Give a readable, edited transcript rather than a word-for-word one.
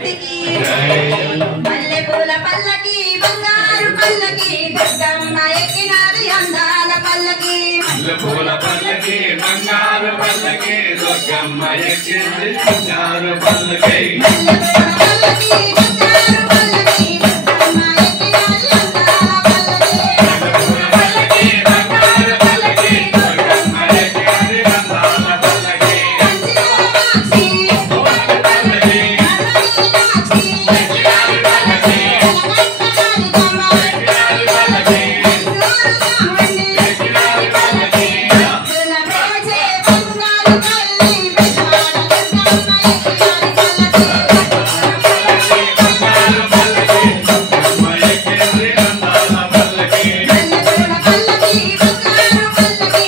ఇంటికి మల్లెపూల పల్లకి బంగారు పల్లకి దుర్గమ్మ ఎక్కినాది అందాల పల్లకి మల్లెపూల పల్లకి బంగారు పల్లకి దుర్గమ్మ ఎక్కింది బంగారు పల్లకి మల్లెపూల పల్లకి బంగారు పల్లకి దుర్గమ్మ ఎక్కినాది అందాల పల్లకి మల్లెపూల పల్లకి బంగారు పల్లకి దుర్గమ్మ ఎక్కింది అందాల పల్లకి పల్లకి